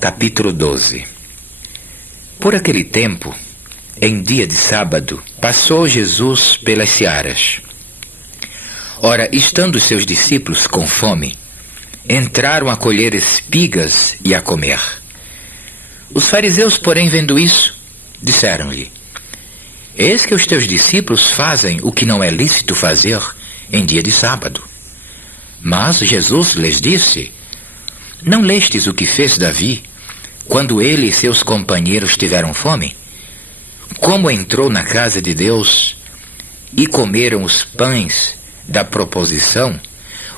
Capítulo 12. Por aquele tempo, em dia de sábado, passou Jesus pelas searas. Ora, estando os seus discípulos com fome, entraram a colher espigas e a comer. Os fariseus, porém, vendo isso, disseram-lhe: Eis que os teus discípulos fazem o que não é lícito fazer em dia de sábado. Mas Jesus lhes disse: Não lestes o que fez Davi, quando ele e seus companheiros tiveram fome? Como entrou na casa de Deus e comeram os pães da proposição,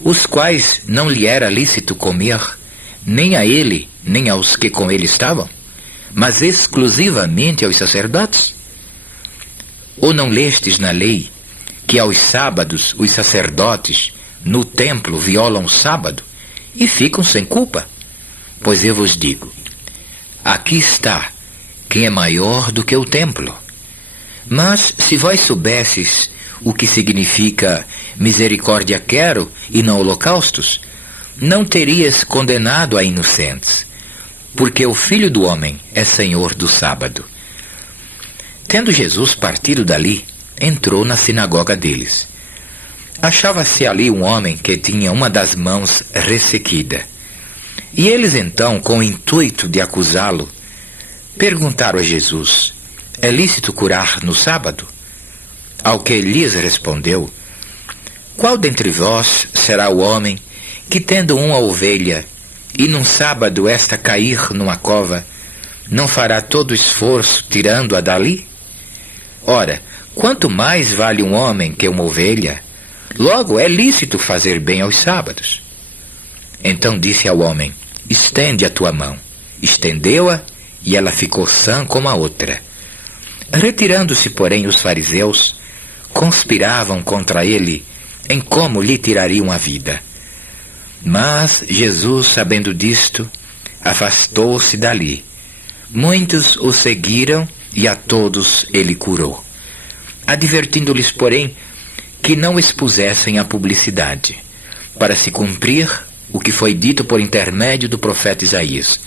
os quais não lhe era lícito comer, nem a ele, nem aos que com ele estavam, mas exclusivamente aos sacerdotes? Ou não lestes na lei que aos sábados os sacerdotes no templo violam o sábado e ficam sem culpa? Pois eu vos digo, aqui está quem é maior do que o templo. Mas se vós soubesses o que significa misericórdia quero e não holocaustos, não terias condenado a inocentes, porque o Filho do Homem é Senhor do sábado. Tendo Jesus partido dali, entrou na sinagoga deles. Achava-se ali um homem que tinha uma das mãos ressequida. E eles então, com o intuito de acusá-lo, perguntaram a Jesus: É lícito curar no sábado? Ao que lhes respondeu: Qual dentre vós será o homem que, tendo uma ovelha, e num sábado esta cair numa cova, não fará todo o esforço tirando-a dali? Ora, quanto mais vale um homem que uma ovelha? Logo é lícito fazer bem aos sábados. Então disse ao homem: Estende a tua mão. Estendeu-a, e ela ficou sã como a outra. Retirando-se, porém, os fariseus, conspiravam contra ele em como lhe tirariam a vida. Mas Jesus, sabendo disto, afastou-se dali. Muitos o seguiram e a todos ele curou, advertindo-lhes, porém, que não expusessem a publicidade, para se cumprir o que foi dito por intermédio do profeta Isaías: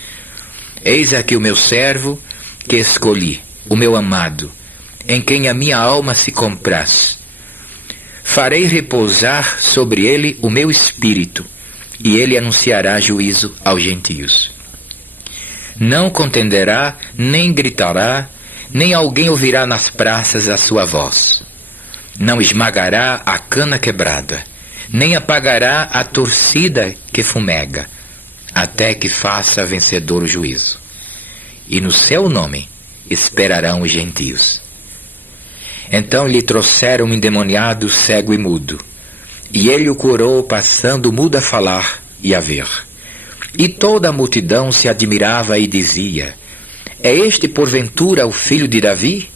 Eis aqui o meu servo que escolhi, o meu amado, em quem a minha alma se compraz. Farei repousar sobre ele o meu espírito, e ele anunciará juízo aos gentios. Não contenderá, nem gritará, nem alguém ouvirá nas praças a sua voz. Não esmagará a cana quebrada, nem apagará a torcida que fumega, até que faça vencedor o juízo. E no seu nome esperarão os gentios. Então lhe trouxeram um endemoniado cego e mudo, e ele o curou, passando o mudo a falar e a ver. E toda a multidão se admirava e dizia: É este porventura o filho de Davi?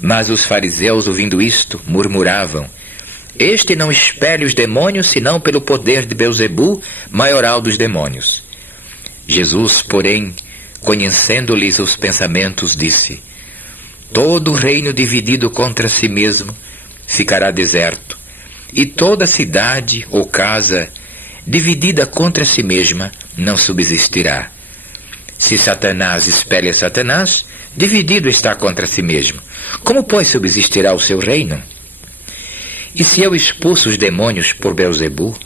Mas os fariseus, ouvindo isto, murmuravam: Este não expele os demônios, senão pelo poder de Beelzebu, maioral dos demônios. Jesus, porém, conhecendo-lhes os pensamentos, disse: Todo reino dividido contra si mesmo ficará deserto, e toda cidade ou casa dividida contra si mesma não subsistirá. Se Satanás espelha Satanás, dividido está contra si mesmo. Como, pois, subsistirá o seu reino? E se eu expulso os demônios por Beelzebu,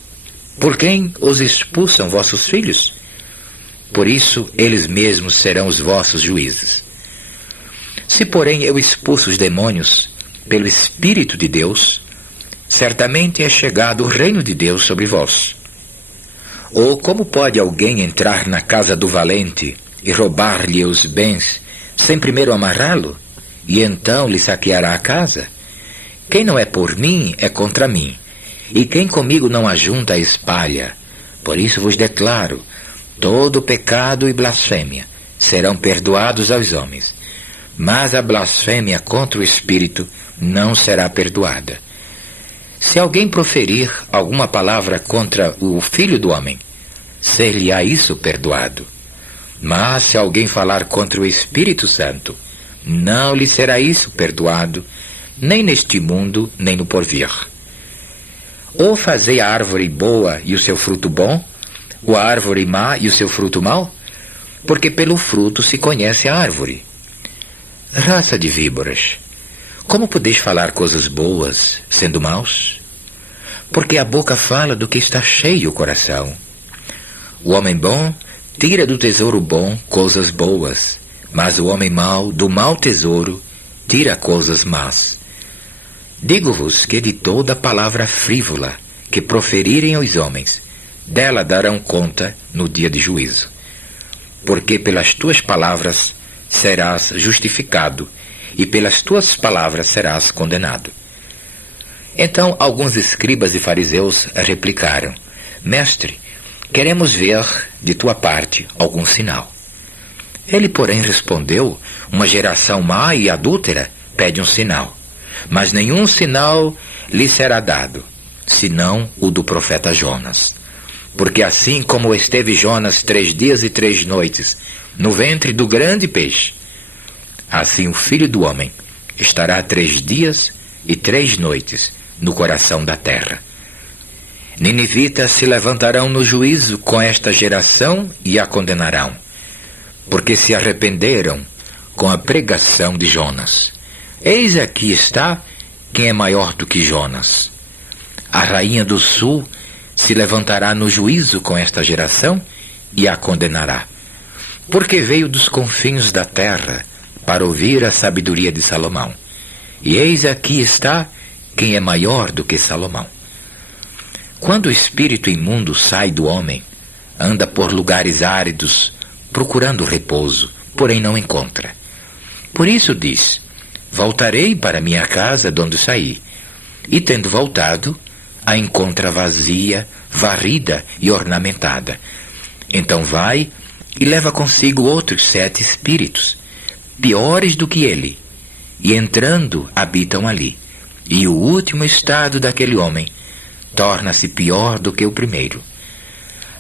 por quem os expulsam vossos filhos? Por isso, eles mesmos serão os vossos juízes. Se, porém, eu expulso os demônios pelo Espírito de Deus, certamente é chegado o reino de Deus sobre vós. Ou como pode alguém entrar na casa do valente e roubar-lhe os bens, sem primeiro amarrá-lo, e então lhe saqueará a casa? Quem não é por mim, é contra mim, e quem comigo não ajunta, espalha. Por isso vos declaro, todo pecado e blasfêmia serão perdoados aos homens, mas a blasfêmia contra o Espírito não será perdoada. Se alguém proferir alguma palavra contra o Filho do Homem, ser-lhe-á isso perdoado. Mas se alguém falar contra o Espírito Santo, não lhe será isso perdoado, nem neste mundo, nem no porvir. Ou fazei a árvore boa e o seu fruto bom, ou a árvore má e o seu fruto mau? porque pelo fruto se conhece a árvore. Raça de víboras, como podeis falar coisas boas, sendo maus? Porque a boca fala do que está cheio o coração. O homem bom tira do tesouro bom coisas boas, mas o homem mau, do mau tesouro, tira coisas más. Digo-vos que de toda palavra frívola que proferirem os homens, dela darão conta no dia de juízo. Porque pelas tuas palavras serás justificado, e pelas tuas palavras serás condenado. Então alguns escribas e fariseus replicaram: Mestre, queremos ver de tua parte algum sinal. Ele, porém, respondeu: Uma geração má e adúltera pede um sinal, mas nenhum sinal lhe será dado, senão o do profeta Jonas. Porque assim como esteve Jonas 3 dias e 3 noites no ventre do grande peixe, assim o Filho do Homem estará 3 dias e 3 noites no coração da terra. Ninivitas se levantarão no juízo com esta geração e a condenarão, porque se arrependeram com a pregação de Jonas. Eis aqui está quem é maior do que Jonas. A rainha do sul se levantará no juízo com esta geração e a condenará, porque veio dos confins da terra para ouvir a sabedoria de Salomão. E eis aqui está quem é maior do que Salomão. Quando o espírito imundo sai do homem, anda por lugares áridos, procurando repouso, porém não encontra. Por isso diz: Voltarei para minha casa de onde saí. E tendo voltado, a encontra vazia, varrida e ornamentada. Então vai e leva consigo outros 7 espíritos, piores do que ele, e entrando habitam ali. E o último estado daquele homem torna-se pior do que o primeiro.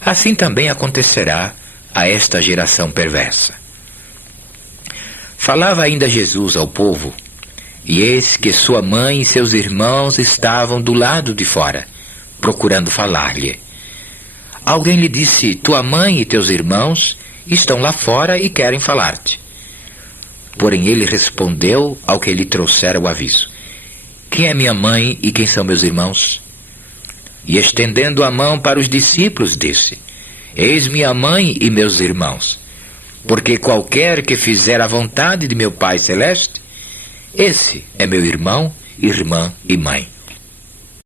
Assim também acontecerá a esta geração perversa. Falava ainda Jesus ao povo, e eis que sua mãe e seus irmãos estavam do lado de fora, procurando falar-lhe. Alguém lhe disse: Tua mãe e teus irmãos estão lá fora e querem falar-te. Porém ele respondeu ao que lhe trouxera o aviso: Quem é minha mãe e quem são meus irmãos? E estendendo a mão para os discípulos, disse: Eis minha mãe e meus irmãos, porque qualquer que fizer a vontade de meu Pai Celeste, esse é meu irmão, irmã e mãe.